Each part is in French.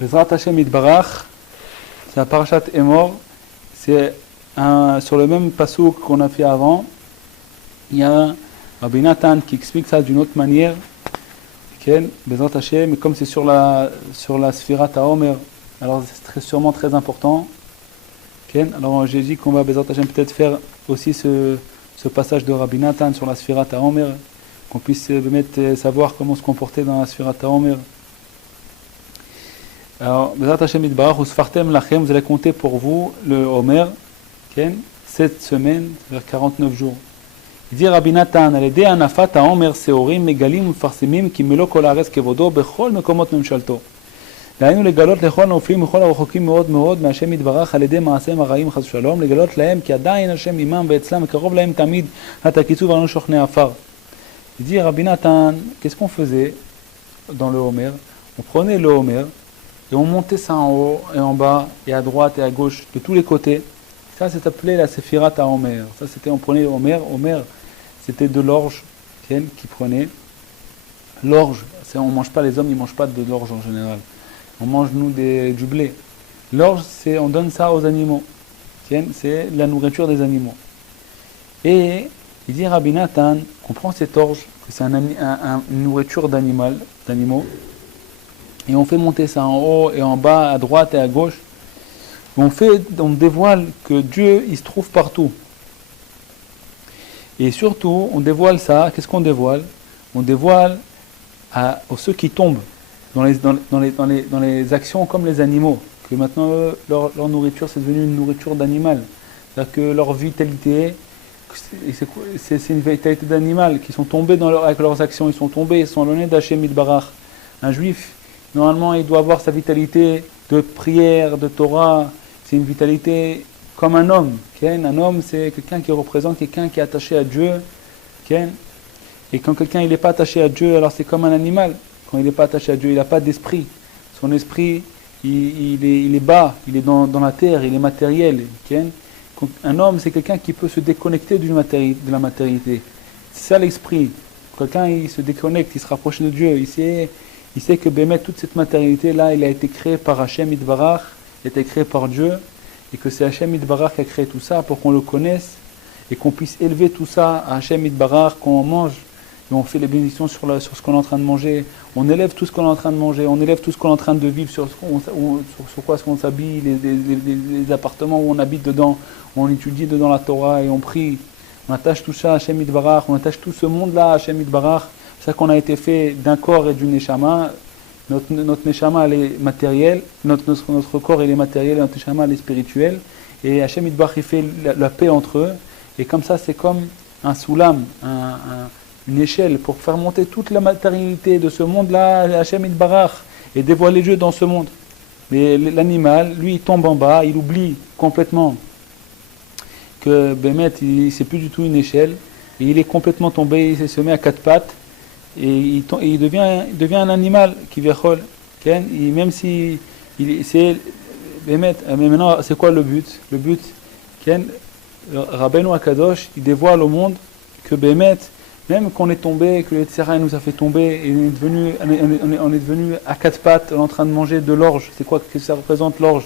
Bezrat Hashem Yitbarach, c'est un parashat Emor, c'est sur le même passouk qu'on a fait avant. Il y a Rabbi Nathan qui explique ça d'une autre manière. Bezrat Hashem, mais comme c'est sur la Sfirat HaOmer, alors c'est sûrement très important. Alors j'ai dit qu'on va Bezrat Hashem peut-être faire aussi ce passage de Rabbi Nathan sur la Sfirat HaOmer, qu'on puisse savoir comment se comporter dans la Sfirat HaOmer. Alors, Bezrat Hashem Yitbarach, Usfartem Lachem, vous allez compter pour vous le Homer, 7 semaines, vers 49 jours. Il dit Rabbi Nathan, Aledé Anafat HaOmer Seorim Megalim Ufarsimim Kimelo Kol Haaretz Kevodo Bechol Mekomot Memshalto. דהיינו לגלות לכל הנופלים וכל הרחוקים מאוד מאוד מהשם יתברך על ידי מעשיהם הרעים חס ושלום, לגלות להם כי עדיין השם עמם ואצלם וקרוב להם תמיד התקיצו ואנו שוכני עפר. Il dit Rabbi Nathan, qu'est-ce qu'on faisait dans le Homer? On prenait le Homer et on montait ça en haut et en bas et à droite et à gauche de tous les côtés. Ça c'est appelé la Sephirat HaOmer. Ça c'était, on prenait le Homer. Homer c'était de l'orge qui prenait. L'orge, on ne mange pas, les hommes ils ne mangent pas de l'orge en général. On mange nous du blé. L'orge, on donne ça aux animaux. C'est la nourriture des animaux. Et il dit Rabbi Nathan qu'on prend cette orge, que c'est une nourriture d'animaux, et on fait monter ça en haut et en bas, à droite et à gauche. On dévoile que Dieu, il se trouve partout. Et surtout, on dévoile ça. Qu'est-ce qu'on dévoile? On dévoile aux ceux qui tombent dans les actions comme les animaux, que maintenant leur nourriture c'est devenu une nourriture d'animal, c'est-à-dire que leur vitalité c'est une vitalité d'animal, qui sont tombés avec leurs actions, ils sont tombés, ils sont éloignés d'Hashem Yitbarach. Un juif normalement il doit avoir sa vitalité de prière, de Torah, c'est une vitalité comme un homme. Un homme c'est quelqu'un qui représente quelqu'un qui est attaché à Dieu, et quand quelqu'un n'est pas attaché à Dieu, alors c'est comme un animal. Quand il n'est pas attaché à Dieu, il n'a pas d'esprit. Son esprit, il est bas, il est dans la terre, il est matériel. Un homme, c'est quelqu'un qui peut se déconnecter de la matérialité. C'est ça l'esprit. Quelqu'un, il se déconnecte, il se rapproche de Dieu. Il sait que toute cette matérialité-là, il a été créé par Hashem Yitbarach, il a été créé par Dieu, et que c'est Hashem Yitbarach qui a créé tout ça pour qu'on le connaisse, et qu'on puisse élever tout ça à Hashem Yitbarach, qu'on mange. Et on fait les bénédictions sur ce qu'on est en train de manger, on élève tout ce qu'on est en train de manger, on élève tout ce qu'on est en train de vivre, sur quoi est-ce qu'on s'habille, les appartements où on habite dedans, on étudie dedans la Torah et on prie, on attache tout ça à Hashem Yitbarach, on attache tout ce monde-là à Hashem Yitbarach. C'est ça qu'on a été fait d'un corps et d'une neshama. Notre neshama elle est matérielle, notre corps il est matériel et notre neshama elle est spirituelle, et Hashem Yitbarach il fait la paix entre eux, et comme ça c'est comme un soulam, une échelle pour faire monter toute la matérialité de ce monde-là à Hashem Yitbarach et dévoiler Dieu dans ce monde. Mais l'animal, lui, il tombe en bas, il oublie complètement que c'est plus du tout une échelle, et il est complètement tombé, il se met à quatre pattes, et il devient un animal qui verchol. Même si mais maintenant, c'est quoi le but? Le but, Rabbeinu Akadosh, il dévoile au monde que même qu'on est tombé, que le Tsara nous a fait tomber, et on est devenu à quatre pattes, on est en train de manger de l'orge. C'est quoi que ça représente l'orge?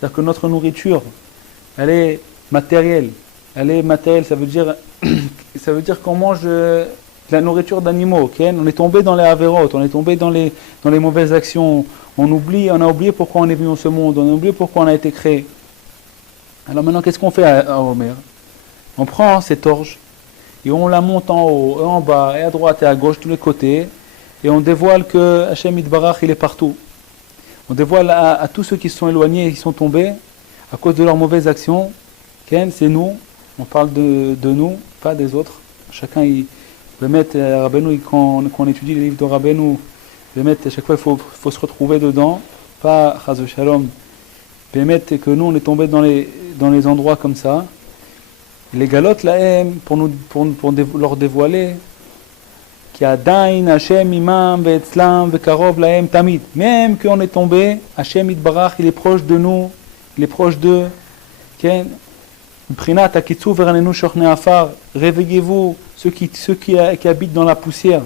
C'est-à-dire que notre nourriture, elle est matérielle. Elle est matérielle, ça veut dire qu'on mange de la nourriture d'animaux. On est tombé dans les avérotes, on est tombé dans les mauvaises actions. On a oublié pourquoi on est venu dans ce monde, on a oublié pourquoi on a été créé. Alors maintenant, qu'est-ce qu'on fait à Homer? On prend cette orge, et on la monte en haut, et en bas, et à droite, et à gauche, tous les côtés, et on dévoile que Hashem Yitbarach, il est partout. On dévoile à tous ceux qui se sont éloignés et qui sont tombés, à cause de leurs mauvaises actions, c'est nous, on parle de nous, pas des autres. Chacun, il peut mettre Rabbeinu, quand on étudie les livres de Rabbeinu, à chaque fois, il faut se retrouver dedans, pas Chaz v'Shalom, que nous, on est tombés dans les endroits comme ça, les galotes lahem pour leur dévoiler qui a dain Hashem imam ve'etzlam ve'karov lahem tamid, même qu'on est tombé, Hashem Yitbarach il est proche de nous, il est proche d'eux. Prinat akitsu veranenu shochne afar, réveillez-vous ceux qui habitent dans la poussière,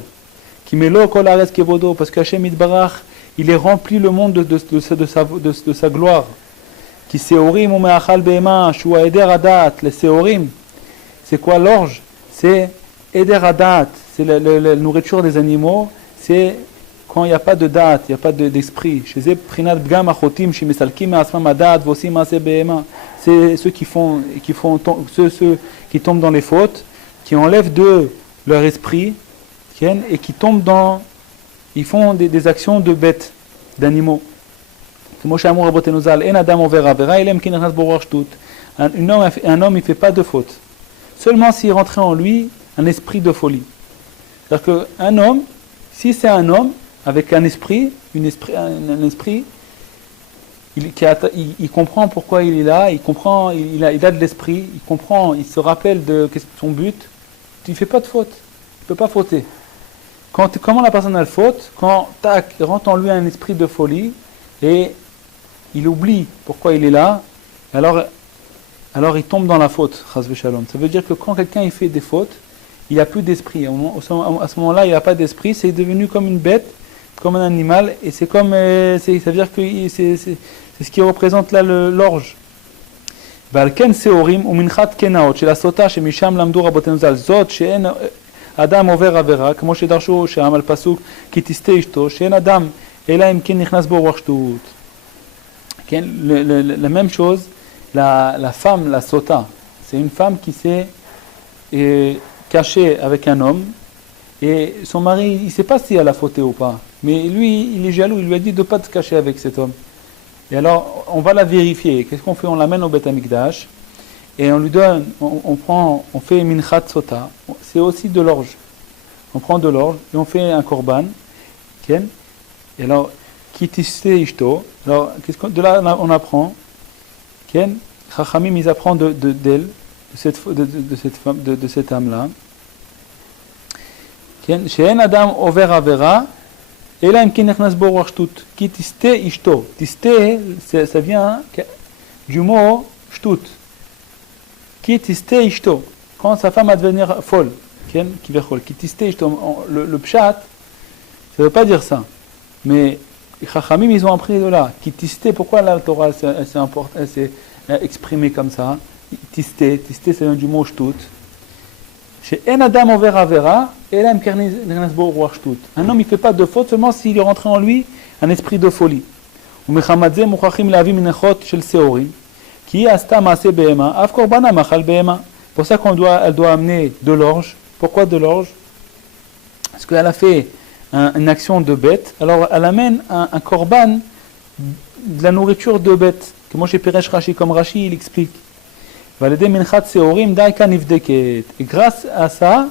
qui melo kol haaretz kevodo, parce que Hashem Yitbarach il est rempli le monde de sa gloire. Qui Seorim ou Meachal Behema, Shua Eder Adat, les Seorim, c'est quoi l'orge? C'est Eder Adat, c'est la nourriture des animaux, c'est quand il n'y a pas de date, il n'y a pas d'esprit. Chez eux, Prinat Bgam Achotim, Shimesalkim Asmam Adat, Vosim Ase Behema, c'est ceux qui tombent dans les fautes, qui enlèvent de leur esprit, et qui tombent ils font des actions de bêtes, d'animaux. Un homme, il ne fait pas de faute. Seulement s'il rentrait en lui un esprit de folie. C'est-à-dire qu'un homme, si c'est un homme avec un esprit, il comprend pourquoi il est là, il a de l'esprit, il comprend, il se rappelle de son but, il ne fait pas de faute, il ne peut pas fauter. Comment la personne a le faute? Quand il rentre en lui un esprit de folie et il oublie pourquoi il est là, alors il tombe dans la faute. Ça veut dire que quand quelqu'un il fait des fautes, il n'a plus d'esprit. À ce moment-là, il n'a pas d'esprit, c'est devenu comme une bête, comme un animal, et c'est comme, ça veut dire que c'est ce qui représente là l'orge. Balken seorim ou minchat kenaot, chez la sota, chez Misham lamdou rabotenu zal, zot, chez en Adam over avera, comme chez Darsho, chez Amal Pasuk, qui tiste ishto, chez en Adam, et là, imkin nichnas bo rachdut. La même chose, la femme, la sota, c'est une femme qui s'est cachée avec un homme, et son mari, il ne sait pas si elle a fauté ou pas, mais lui, il est jaloux, il lui a dit de ne pas se cacher avec cet homme. Et alors, on va la vérifier. Qu'est-ce qu'on fait? On l'amène au Beth Amikdash, et on lui donne, on fait minchat sota, c'est aussi de l'orge. On prend de l'orge, et on fait un korban, et alors, kitiste ishto, alors, de là on apprend, Chachamim, ils apprennent d'elle, de cette femme, de cette âme-là, She'en Adam over avera, et là, qui tiste ishto. Tiste, ça vient du mot shtut. Qui tiste ishto. Quand sa femme va devenir folle. Qui tiste ishto. Le pshat, ça ne veut pas dire ça. Mais les Chachamim, ils ont appris de là. Qui tiste, pourquoi la Torah elle s'est exprimée comme ça? Tiste, ça vient du mot shtut. Un homme il ne fait pas de faute seulement s'il est rentré en lui un esprit de folie. Pour ça qu'elle doit amener de l'orge. Pourquoi de l'orge? Parce qu'elle a fait une action de bête, alors elle amène un korban de la nourriture de bête. Comme chez Peresh Rashi, comme Rashi il explique. Et grâce à ça,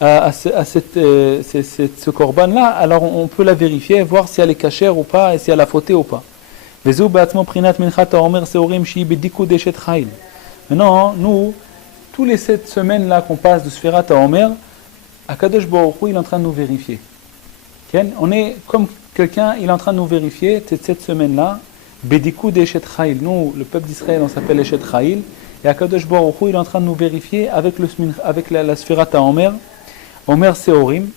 ce korban-là, alors on peut la vérifier, voir si elle est cachère ou pas, et si elle a fauté ou pas. Maintenant, nous, tous les 7 semaines-là qu'on passe de Sfirat à Omer, Akadosh Baruch Hu, il est en train de nous vérifier. On est comme quelqu'un, il est en train de nous vérifier, cette semaine-là, Bedikou d'Eshet Chayil. Nous, le peuple d'Israël, on s'appelle Eshet Chayil. Et Akadosh Baruch Hu, il est en train de nous vérifier avec la Sfirat à Omer Seorim.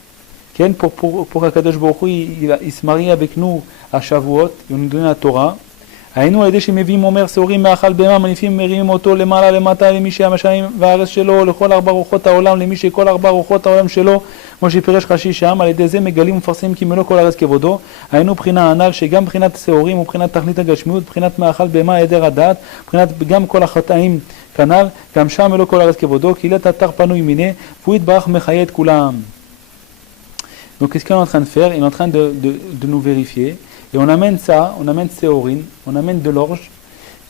Pour Akadosh Baruch Hu, il se marie avec nous à Shavuot, il nous donne la Torah. היינו על ידי שמביאים אומר שעורים מאכל בהמה מניפים מרימים אותו למעלה למטה למי שהשמיים והארץ שלו לכל 4 רוחות העולם למי שכל 4 רוחות העולם שלו כמו שפירש רש"י שם על ידי זה מגלים ומפרסמים כי מלוא כל הארץ כבודו היינו בחינה הנ"ל שגם בחינת שעורים ובחינת תכלית הגשמיות בחינת מאכל בהמה היעדר הדעת בחינת גם כל החטאים כנ"ל גם שם מלוא כל הארץ כבודו כי לית אתר פנוי מיניה והוא יתברך מחיה את כולם. Donc qu'est-ce qu'il est en train de faire? Il est en train de nous vérifier. Et on amène ça, on amène Séorine, on amène de l'orge,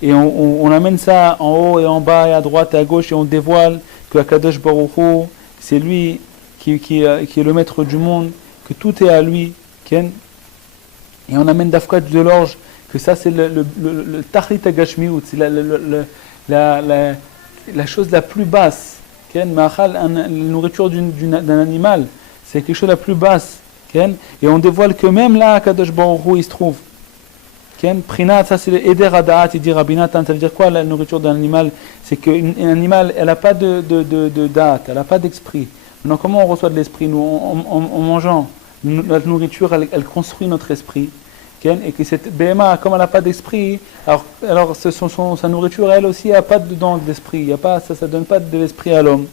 et on amène ça en haut et en bas et à droite et à gauche, et on dévoile que Akadosh Baruch Hu, c'est lui qui est le maître du monde, que tout est à lui, et on amène d'Afkat de l'orge, que ça c'est le Tachlit Agashmiut, c'est la chose la plus basse, la nourriture d'un animal, c'est quelque chose de la plus basse. Et on dévoile que même là, Kadosh Baruch Hu, il se trouve. Prinat, ça c'est l'Eder Adaat, il dit Rabbi Nathan, ça veut dire quoi la nourriture d'un animal? C'est qu'un animal, elle n'a pas de date, elle n'a pas d'esprit. Maintenant, comment on reçoit de l'esprit? Nous, en mangeant, notre nourriture, elle construit notre esprit. Et que cette BMA, comme elle n'a pas d'esprit, alors sa nourriture, elle aussi, n'a pas d'esprit. Ça ne donne pas de l'esprit à l'homme.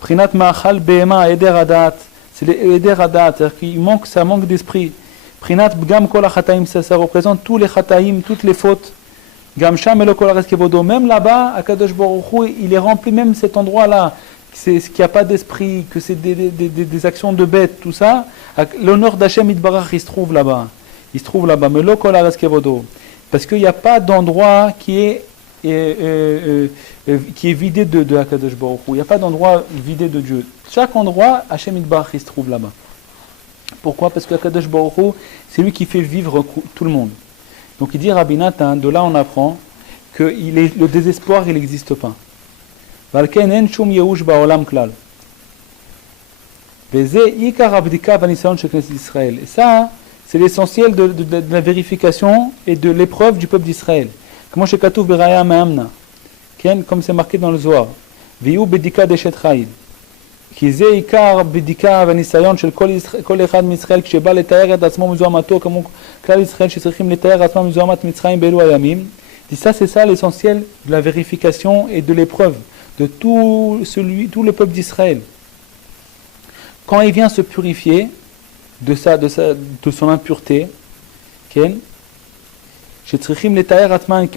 Prinat ma'achal BMA eder adat. C'est les eder adat, c'est-à-dire qu'il manque, ça manque d'esprit. Prinat bgam kol hachataim, ça représente tous les chataim, toutes les fautes. Gam sham elo kol areskevodo. Même là-bas, à Kadosh Baruch Hu, il est rempli, même cet endroit-là, c'est ce qu'il n'y a pas d'esprit, que c'est des actions de bêtes, tout ça. L'honneur d'Hachem Yitbarach, il se trouve là-bas. Mais lo kol areskevodo. Parce qu'il n'y a pas d'endroit qui est vidé de Akadosh Baruch Hu. Il n'y a pas d'endroit vidé de Dieu. Chaque endroit, Hachem Yitbarach, il se trouve là-bas. Pourquoi? Parce que Akadosh Baruch Hu, c'est lui qui fait vivre tout le monde. Donc il dit Rabbi Nathan, de là on apprend que le désespoir, il n'existe pas. Valken en shum yehush ba'olam klal. Veze ikar abdika b'nisayon shel Knesset Israël. Et ça, c'est l'essentiel de la vérification et de l'épreuve du peuple d'Israël. Comme c'est marqué dans le Zohar. Viu bedika deshet chayil. כי זה עיקר בדיקה והניסיון של כל אחד מישראל כשבא לתאר את עצמו מזוהמתו כמו כלל ישראל שצריכים לתאר עצמם מזוהמת מצרים באלו הימים. Ça, c'est ça l'essentiel de la vérification et de l'épreuve de tout le peuple d'Israël. Quand il vient se purifier de son impureté,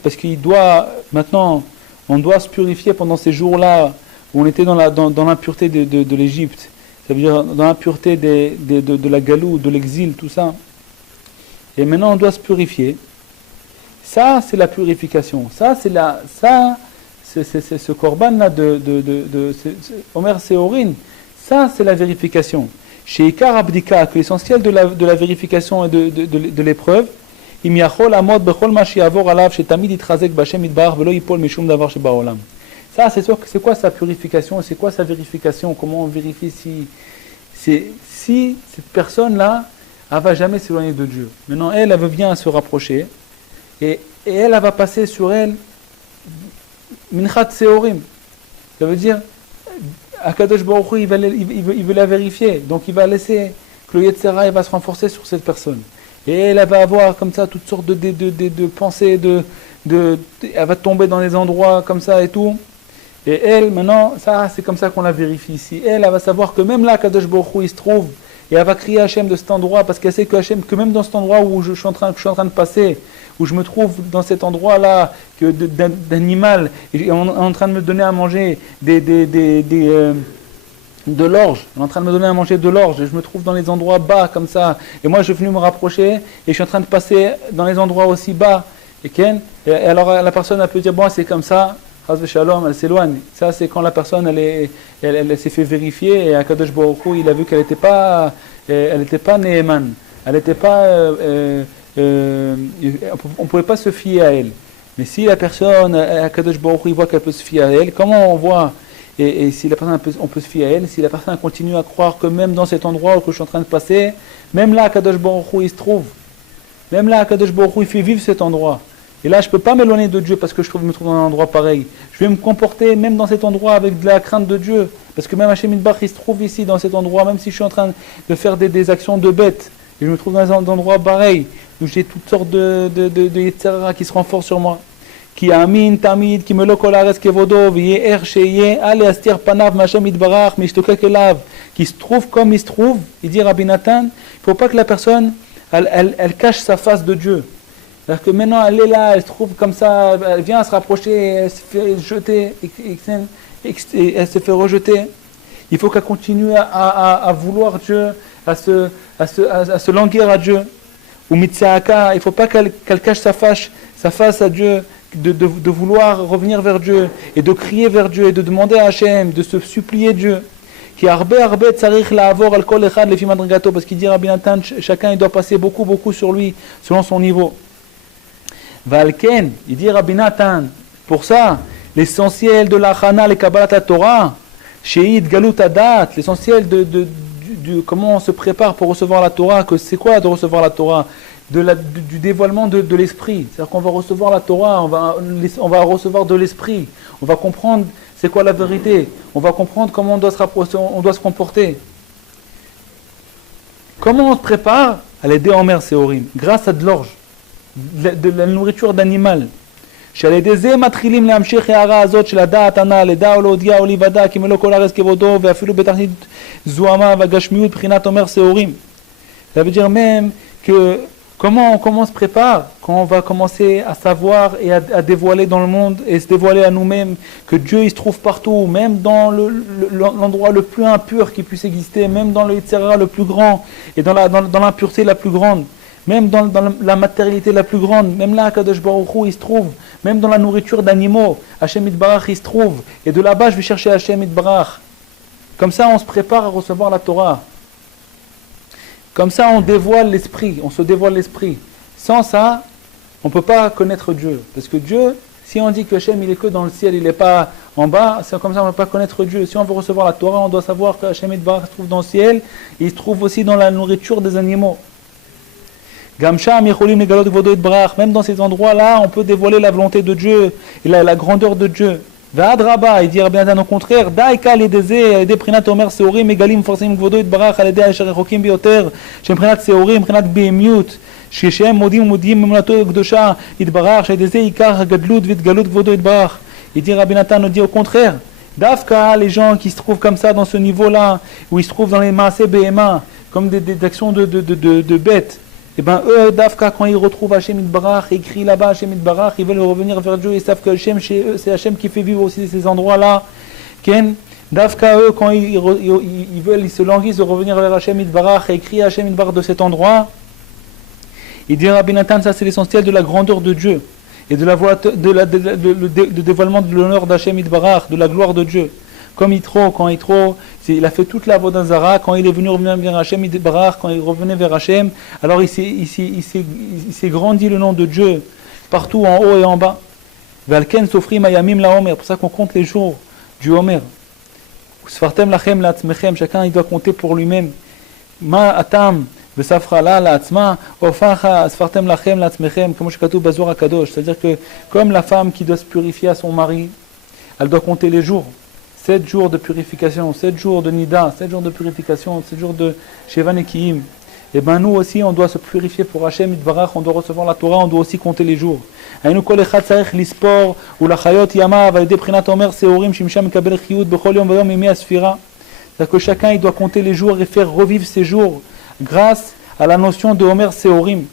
parce qu'il doit maintenant, on doit se purifier pendant ces jours-là où on était dans l'impureté de l'Égypte, ça veut dire dans l'impureté de la galou, de l'exil, tout ça. Et maintenant on doit se purifier. Ça, c'est la purification. Ça, c'est ce korban-là de Omer Seorin. Ça, c'est la vérification. Chez Ikar Abdika, que l'essentiel de la vérification et de l'épreuve, Im yachol amod bechol ma shiavor alav shetamid yitchazek b'Hashem yitbarach velo yipol mishum davar shebaolam. Ça, c'est quoi sa purification? C'est quoi sa vérification? Comment on vérifie si cette personne-là, elle ne va jamais s'éloigner de Dieu. Maintenant, elle veut bien se rapprocher, et elle va passer sur elle minchat seorim. Ça veut dire, Akadosh Baruch Hu, il veut la vérifier. Donc, il va laisser que le Yetzera, il va se renforcer sur cette personne. Et elle va avoir comme ça toutes sortes de pensées, elle va tomber dans des endroits comme ça et tout. Et elle, maintenant, ça, c'est comme ça qu'on la vérifie ici. Elle va savoir que même là, Kadosh Baruch Hu, il se trouve, et elle va crier à Hachem de cet endroit, parce qu'elle sait que même dans cet endroit où je suis en train de passer, où je me trouve dans cet endroit-là, d'animal, et on est en train de me donner à manger de l'orge, on est en train de me donner à manger de l'orge, et je me trouve dans les endroits bas, comme ça, et moi, je suis venu me rapprocher, et je suis en train de passer dans les endroits aussi bas, et alors la personne, elle peut dire, bon, c'est comme ça, elle s'éloigne. Ça, c'est quand la personne elle s'est fait vérifier et Akadosh Baruch Hu, il a vu qu'elle n'était pas Neeman. Elle n'était pas. On ne pouvait pas se fier à elle. Mais si la personne, Akadosh Baruch Hu, il voit qu'elle peut se fier à elle, comment on voit et si la personne on peut se fier à elle, si la personne continue à croire que même dans cet endroit où je suis en train de passer, même là, Akadosh Baruch Hu, il se trouve. Même là, Akadosh Baruch Hu, il fait vivre cet endroit. Et là, je ne peux pas m'éloigner de Dieu parce que je me trouve dans un endroit pareil. Je vais me comporter même dans cet endroit avec de la crainte de Dieu. Parce que même Hachem Yitbarach, il se trouve ici, dans cet endroit, même si je suis en train de faire des actions de bêtes. Et je me trouve dans un endroit pareil, où j'ai toutes sortes de Yetzera qui se renforcent sur moi. Qui amin tamid, qui me lo kol haaretz kevodo, v'ye'er she'yeh, ale astir panav m'Hachem Yitbarach, mishtokek elav, qui se trouve comme il se trouve. Il dit Rabbi Nathan, il ne faut pas que la personne, elle cache sa face de Dieu. C'est-à-dire que maintenant elle est là, elle se trouve comme ça, elle vient à se rapprocher, elle se fait jeter, elle se fait rejeter. Il faut qu'elle continue à vouloir Dieu, à se languir à Dieu. Ou mitzaaka, il ne faut pas qu'elle cache sa face à Dieu, de vouloir revenir vers Dieu, et de crier vers Dieu, et de demander à Hachem, de se supplier Dieu. Qui arbe tsarich la'avor al kol echad lefi madrigato, parce qu'il dit Rabbi Nathan, chacun il doit passer beaucoup sur lui, selon son niveau. Valken, il dit Rabbi Nathan, pour ça, l'essentiel de la Chana, le Kabbalat Torah, Sheid Galut Adat, l'essentiel de comment on se prépare pour recevoir la Torah, que c'est quoi de recevoir la Torah, du dévoilement de l'esprit. C'est-à-dire qu'on va recevoir la Torah, on va recevoir de l'esprit, on va comprendre c'est quoi la vérité, on va comprendre comment on doit se rapprocher, on doit se comporter. Comment on se prépare? על ידי עומר שעורים, grâce à de l'orge, de la nourriture d'animal. שעל ידי זה מתחילים להמשיך הערה הזאת של הדעת הנ"ל, לדע או להודיע או להיוודע, כי מלוא כל הארץ כבודו, ואפילו בתחתית זוהמה והגשמיות בחינת עומר שעורים. Ça veut dire même que comment on se prépare quand on va commencer à savoir et à dévoiler dans le monde et se dévoiler à nous-mêmes que Dieu il se trouve partout, même dans l'endroit le plus impur qui puisse exister, même dans le Yitzhara le plus grand et dans l'impureté la plus grande, même dans la matérialité la plus grande, même là Kadosh Baruch Hu il se trouve, même dans la nourriture d'animaux, Hashem Yitbarach il se trouve, et de là-bas je vais chercher Hashem Yitbarach. Comme ça on se prépare à recevoir la Torah. Comme ça, on dévoile l'esprit, on se dévoile l'esprit. Sans ça, on ne peut pas connaître Dieu. Parce que Dieu, si on dit que Hachem, il est que dans le ciel, il n'est pas en bas, c'est comme ça, on ne peut pas connaître Dieu. Si on veut recevoir la Torah, on doit savoir que Hachem se trouve dans le ciel, et il se trouve aussi dans la nourriture des animaux. Même dans ces endroits-là, on peut dévoiler la volonté de Dieu, et la grandeur de Dieu. Vadraba, il dit bien au contraire, Daika les des prinat omer seorim megalim forcément gvodo itbarach al yedei asher rechokim bioter, shem prinat seorim prinat beimiut, shem modim emulato gdosha itbarach, shem des ikar gadlut vitgalut gvodo itbarach. Il dit Rabbi Nathan nous dit au contraire, Dafka les gens qui se trouvent comme ça dans ce niveau-là, où ils se trouvent dans les maaseh behema, comme des actions de bêtes. Et bien eux, Dafka, quand ils retrouvent Hashem Yitbarach, écrit là-bas Hashem Yitbarach, ils veulent revenir vers Dieu, ils savent que Hashem, chez eux, c'est Hashem qui fait vivre aussi ces endroits-là. Ken, Dafka, eux, quand ils veulent, ils se languissent de revenir vers Hashem Yitbarach, et écrit Hashem Yitbarach de cet endroit. Il dit Rabbi Nathan, ça c'est l'essentiel de la grandeur de Dieu, et de le dévoilement de l'honneur d'Hashem Yitbarach, de la gloire de Dieu. Comme Yitro, quand Yitro, il a fait toute la Avodah Zara, quand il est venu revenir vers Hashem Yitbarach, quand il revenait vers Hashem, alors il s'est grandi le nom de Dieu, partout en haut et en bas. Valken sofrim ayamim la Omer, pour ça qu'on compte les jours du Omer. Sfartem lachem la'atzmechem, chacun il doit compter pour lui-même. Ma atam v'safra la la'atzma, ofacha sfartem lachem la'atzmechem, comme shekatuv bazor hakadosh, c'est-à-dire que comme la femme qui doit se purifier à son mari, elle doit compter les jours. 7 jours de purification, 7 jours de Nida, 7 jours de purification, 7 jours de Shevan et Kiyim. Et bien nous aussi, on doit se purifier pour Hashem Yitbarach, on doit recevoir la Torah, on doit aussi compter les jours. C'est-à-dire que chacun il doit compter les jours et faire revivre ces jours grâce à la notion de Omer Seorim.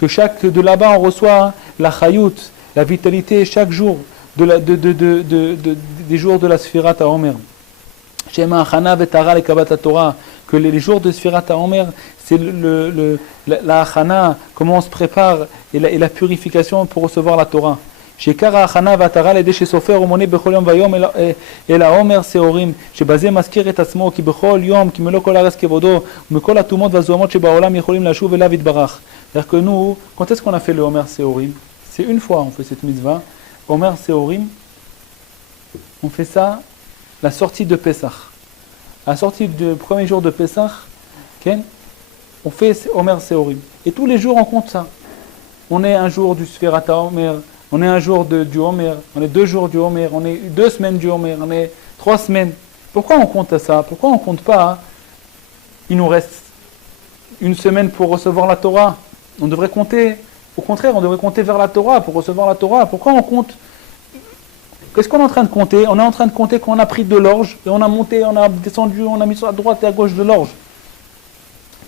Que de là-bas on reçoit la Chayut, la vitalité chaque jour. Des jours de la Sfirat HaOmer. Shema Achana Vetara le Kabat Torah, que les jours de Sfirat HaOmer, c'est la Achana, comment on se prépare, et la purification pour recevoir la Torah. Shekara Achana Vatara le Deshe Sofer Omone Bechol Yom Vayom et la Omer Seorim, Shebaze Maskir et Asmo, qui Bechol Yom, qui Melo Kol Ares Kevodo, Mekol Atumot Vazoamot Shebaolam Yecholim Lashuv Elav Yitbarach. C'est-à-dire que nous, quand est-ce qu'on a fait le Omer Seorim? C'est une fois on fait cette mitzvah. Omer Seorim, on fait ça la sortie de Pessah. À la sortie du premier jour de Pessah, on fait Omer Seorim. Et tous les jours on compte ça. On est un jour du Sfirat HaOmer, on est un jour du Omer, on est 2 jours du Omer, on est 2 semaines du Omer, on est 3 semaines. Pourquoi on compte ça? Pourquoi on ne compte pas? Il nous reste 1 semaine pour recevoir la Torah. On devrait compter. Au contraire, on devrait compter vers la Torah pour recevoir la Torah. Pourquoi on compte? Qu'est-ce qu'on est en train de compter? On est en train de compter qu'on a pris de l'orge et on a monté, on a descendu, on a mis sur la droite et à gauche de l'orge.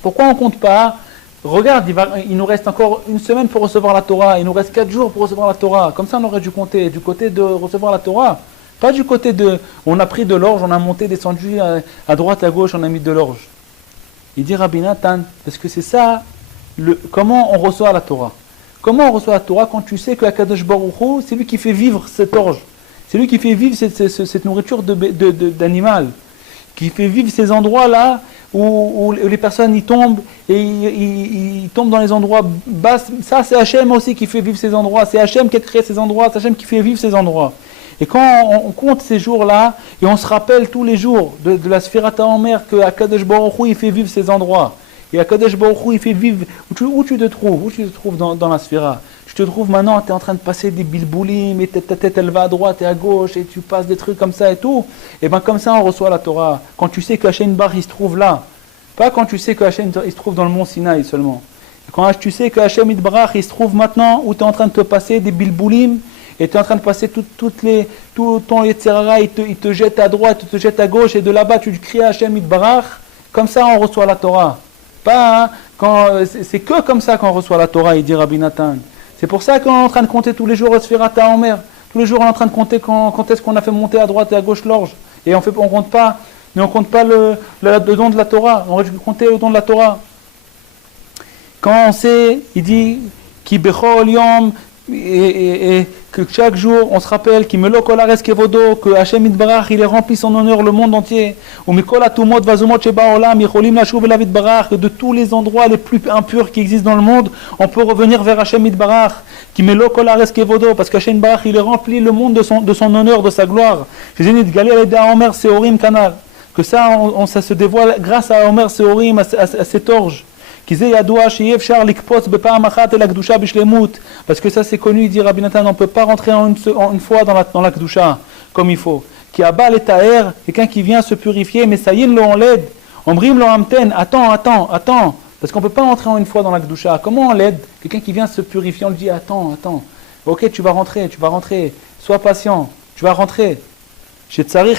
Pourquoi on ne compte pas? Regarde, il nous reste encore 1 semaine pour recevoir la Torah. Il nous reste 4 jours pour recevoir la Torah. Comme ça, on aurait dû compter du côté de recevoir la Torah. Pas du côté de, on a pris de l'orge, on a monté, descendu, à droite, à gauche, on a mis de l'orge. Il dit Rabbi Nathan, parce que c'est ça, comment on reçoit la Torah. Comment on reçoit la Torah quand tu sais que Akadosh Baruch Hu, c'est lui qui fait vivre cette orge, c'est lui qui fait vivre cette nourriture d'animal, qui fait vivre ces endroits-là où les personnes y tombent et ils tombent dans les endroits bas. Ça, c'est Hachem aussi qui fait vivre ces endroits, c'est Hachem qui a créé ces endroits, c'est Hachem qui fait vivre ces endroits. Et quand on compte ces jours-là, et on se rappelle tous les jours de la Sfirat HaOmer que Akadosh Baruch Hu, il fait vivre ces endroits. Et Akadosh Baruch Hu, il fait vivre. Où tu te trouves dans la Sphira? Tu te trouves maintenant, tu es en train de passer des bilboulim, et ta tête elle va à droite et à gauche, et tu passes des trucs comme ça et tout. Et bien comme ça on reçoit la Torah. Quand tu sais que Hashem Bar il se trouve là. Pas quand tu sais que Hashem il se trouve dans le mont Sinaï seulement. Quand tu sais que Hachem Yitbarach, il se trouve maintenant où tu es en train de te passer des bilboulim, et tu es en train de passer tout ton Yetzirara, il te jette à droite, il te jette à gauche, et de là-bas tu cries à Hachem Yitbarach, comme ça on reçoit la Torah. Pas, hein, c'est que comme ça qu'on reçoit la Torah, il dit Rabbi Nathan. C'est pour ça qu'on est en train de compter tous les jours le Sfirat HaOmer. Tous les jours on est en train de compter quand est-ce qu'on a fait monter à droite et à gauche l'orge. Et on compte pas le don de la Torah, on va compter le don de la Torah. Quand on sait, il dit Ki bechol yom, et que chaque jour on se rappelle Ki melo kol haaretz kevodo, que Hachem Yitbarach il est rempli son honneur le monde entier. Ou mikol atumot vazumot sheba olam yicholim lashuv elav Yitbarach, que de tous les endroits les plus impurs qui existent dans le monde, on peut revenir vers Hachem Yitbarach. Ki melo kol haaretz kevodo, parce que Hachem Yitbarach il est rempli le monde de son honneur, de sa gloire. Jésus dit Galil eda Omer Seorim Kanal, que ça ça se dévoile grâce à Omer Seorim, à cette orge. Parce que ça c'est connu, dit Rabbi Nathan, on ne peut pas rentrer une fois dans la Kedusha comme il faut. Qui abat les taher, quelqu'un qui vient se purifier, mais ça y est, on l'aide. On brime le hamten, attends. Parce qu'on ne peut pas rentrer en une fois dans la Kedusha. Comment on l'aide? Quelqu'un qui vient se purifier, on le dit attends. Ok, tu vas rentrer. Sois patient, tu vas rentrer. Chacun il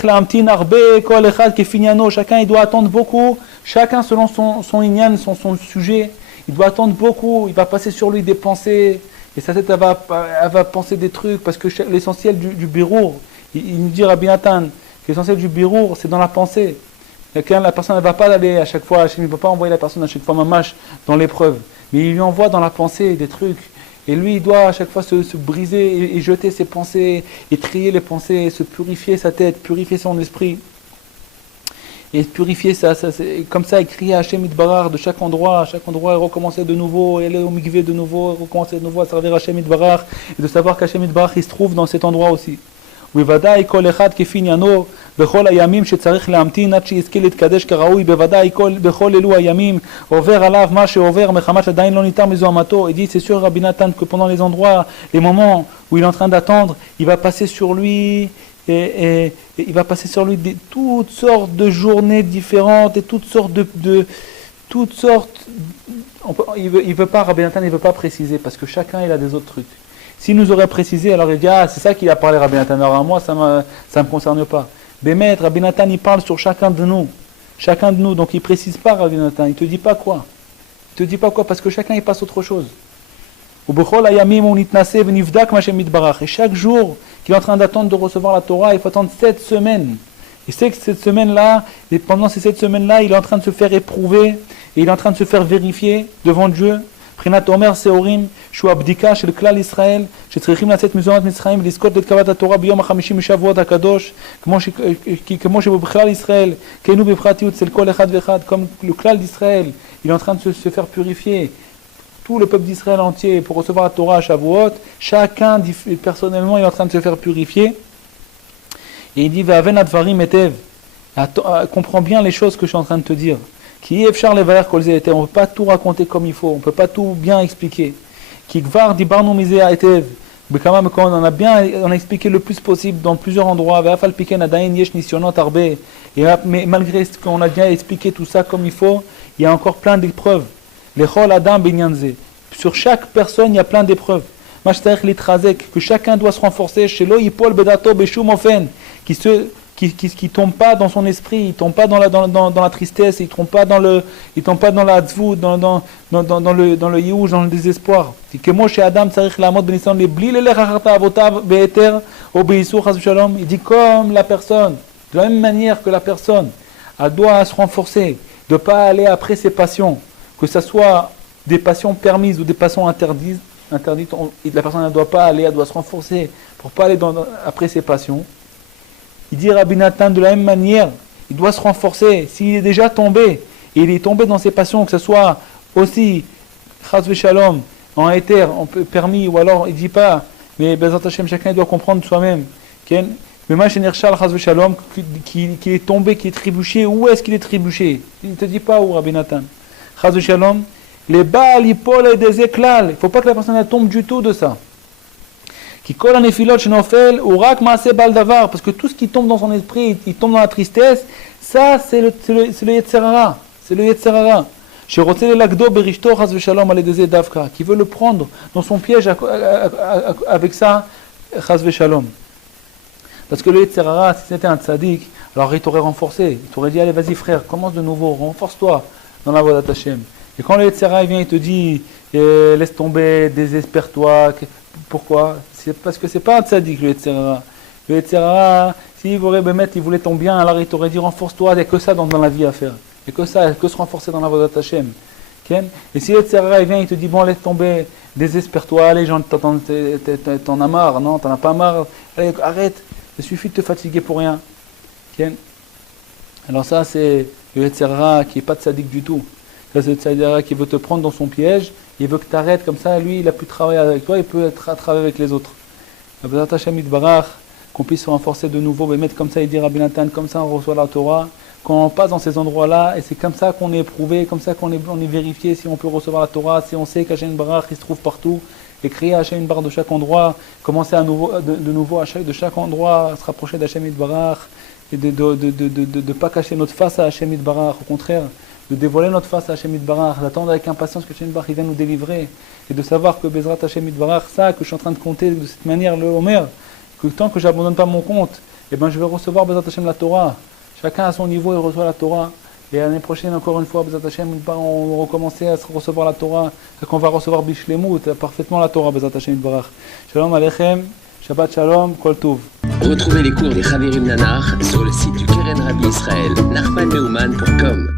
doit attendre beaucoup, chacun selon son inyan, son sujet, il doit attendre beaucoup, il va passer sur lui des pensées, et sa tête elle va penser des trucs, parce que l'essentiel du birour, il nous dit Rabbi Nathan, que l'essentiel du birour c'est dans la pensée. La personne ne va pas aller à chaque fois, il ne peut pas envoyer la personne à chaque fois mamash dans l'épreuve, mais il lui envoie dans la pensée des trucs. Et lui, il doit à chaque fois se briser et jeter ses pensées, et trier les pensées, se purifier sa tête, purifier son esprit. Et purifier comme ça, il crie à Hachem Yitbarach de chaque endroit, et recommencer de nouveau, et aller au mikvé de nouveau, et recommencer de nouveau à servir Hachem Yitbarach, et de savoir qu'Hachem Yitbarach, il se trouve dans cet endroit aussi. ובוודאי כל אחד כפי עניינו בכל הימים שצריך להמתין עד שיזכה להתקדש כראוי, בוודאי בכל אלו הימים עובר עליו מה שעובר מחמת שעדיין לא ניתר מזוהמתו. Il dit c'est sûr Rabbi Nathan que pendant les endroits, les moments où il est en train d'attendre, il va passer sur lui et il va passer sur lui toutes sortes de journées différentes et toutes sortes il veut pas, Rabbi Nathan il veut pas préciser parce que chacun il a des autres trucs. S'il nous aurait précisé, alors il dit c'est ça qu'il a parlé Rabbi Nathan. Alors moi ça me concerne pas. Bémet, Rabbi Nathan il parle sur chacun de nous, donc il précise pas Rabbi Nathan, il te dit pas quoi. Parce que chacun il passe autre chose. Et chaque jour qu'il est en train d'attendre de recevoir la Torah, il faut attendre 7 semaines. Il sait que cette semaine-là, et pendant ces 7 semaines-là, il est en train de se faire éprouver et il est en train de se faire vérifier devant Dieu. מבחינת אומר שעורים שהוא הבדיקה של כלל ישראל שצריכים לצאת מזונות מצרים ולזכות לתקוות התורה ביום ה50 משבועות הקדוש כמו שבכלל ישראל כן הוא בפרטיות אצל כל אחד ואחד comme le כלל d'Israël il est en train de se faire purifier tout le peuple d'Israël entier pour recevoir la Torah à Shavuot chacun personnellement il est en train de se faire purifier et il dit Ve'aven advarim etev comprends bien les choses que je suis en train de te dire. Qui est Efchar Levaer Kol Etev, on ne peut pas tout raconter comme il faut, on ne peut pas tout bien expliquer. Qui Gvar Dibarnu Misea Etev, on a expliqué le plus possible dans plusieurs endroits. Ve'afal Piken Adain Yesh Nisyonot Arbe, mais malgré ce qu'on a bien expliqué tout ça comme il faut, il y a encore plein d'épreuves. Lechol Adam Binyanze, sur chaque personne il y a plein d'épreuves. Mashtaech Litrazek, que chacun doit se renforcer. Shelo Yipol Bedato Beshum Ofen, qui tombe pas dans son esprit, il tombe pas dans la tristesse, il tombe pas dans la tzvut, dans le yiouj, dans le désespoir. Il dit comme la personne, de la même manière que la personne, elle doit se renforcer, de ne pas aller après ses passions, que ce soit des passions permises ou des passions interdites, la personne ne doit pas aller, elle doit se renforcer pour ne pas aller après ses passions. Il dit Rabbi Nathan de la même manière, il doit se renforcer. S'il est déjà tombé, et il est tombé dans ses passions, que ce soit aussi Chaz v'Shalom, en éther, permis, ou alors il ne dit pas, mais Bezat Hashem, chacun doit comprendre soi-même. Mais moi, Chaz v'Shalom, qui est tombé, qui est trébuché, où est-ce qu'il est trébuché? Il ne te dit pas où, Rabbi Nathan. Chaz v'Shalom, les Baal, Yipol et des éclats, il ne faut pas que la personne tombe du tout de ça. Parce que tout ce qui tombe dans son esprit, il tombe dans la tristesse, ça c'est le Yetzirara. C'est le Yetzirara. qui veut le prendre dans son piège avec ça, chas v'shalom. Parce que le Yetzer Hara, si c'était un tzaddik, alors il t'aurait renforcé, il t'aurait dit allez vas-y frère, commence de nouveau, renforce-toi dans la voie d'Hachem. Et quand le Yetzer Hara vient, il te dit laisse tomber, désespère-toi. Pourquoi? C'est parce que c'est pas un tzaddik le Yetzer Hara. Le Yetzer Hara, s'il voulait il voulait ton bien, alors il t'aurait dit renforce-toi, il n'y a que ça dans la vie à faire. Il n'y a que ça, que se renforcer dans la voie d'Hachem. Et si le Yetzer Hara vient, il te dit bon laisse tomber, désespère-toi, les gens t'en as marre, non, t'en as pas marre, allez arrête, il suffit de te fatiguer pour rien. Alors ça c'est le Yetzer Hara qui n'est pas tzaddik du tout. Ça c'est le Yetzer Hara qui veut te prendre dans son piège, il veut que tu arrêtes comme ça, lui il a pu travailler avec toi, il peut travailler avec les autres. Bezrat Hashem Yitbarach, qu'on puisse se renforcer de nouveau, mettre comme ça, il dit Rabbi Nathan, comme ça on reçoit la Torah. Quand on passe dans ces endroits-là, et c'est comme ça qu'on est éprouvé, comme ça qu'on est vérifié si on peut recevoir la Torah, si on sait qu'Hashem Barach il se trouve partout, et crier Hachem Yitbarach de chaque endroit, commencer de nouveau de chaque endroit, à se rapprocher d'Hachem Yitbarach, et de ne pas cacher notre face à Hachem Yitbarach, au contraire, de dévoiler notre face à Hachem Yitbarach, d'attendre avec impatience que Hachem Yitbarach vienne nous délivrer, et de savoir que Bezrat Hachem Yitbarach, ça que je suis en train de compter de cette manière, le Omer, que tant que je n'abandonne pas mon compte, je vais recevoir Bezrat Hachem la Torah. Chacun à son niveau, il reçoit la Torah. Et l'année prochaine, encore une fois, Bezrat Hachem, on va recommencer à recevoir la Torah. Qu'on va recevoir Bishlemut, parfaitement la Torah, Bezrat Hachem Yitbarach. Shalom Aleichem, Shabbat Shalom, Kol Tov. Retrouvez les cours des Chaverim Nanar sur le site du Keren Rabbi Israël, nachmanneumann.com.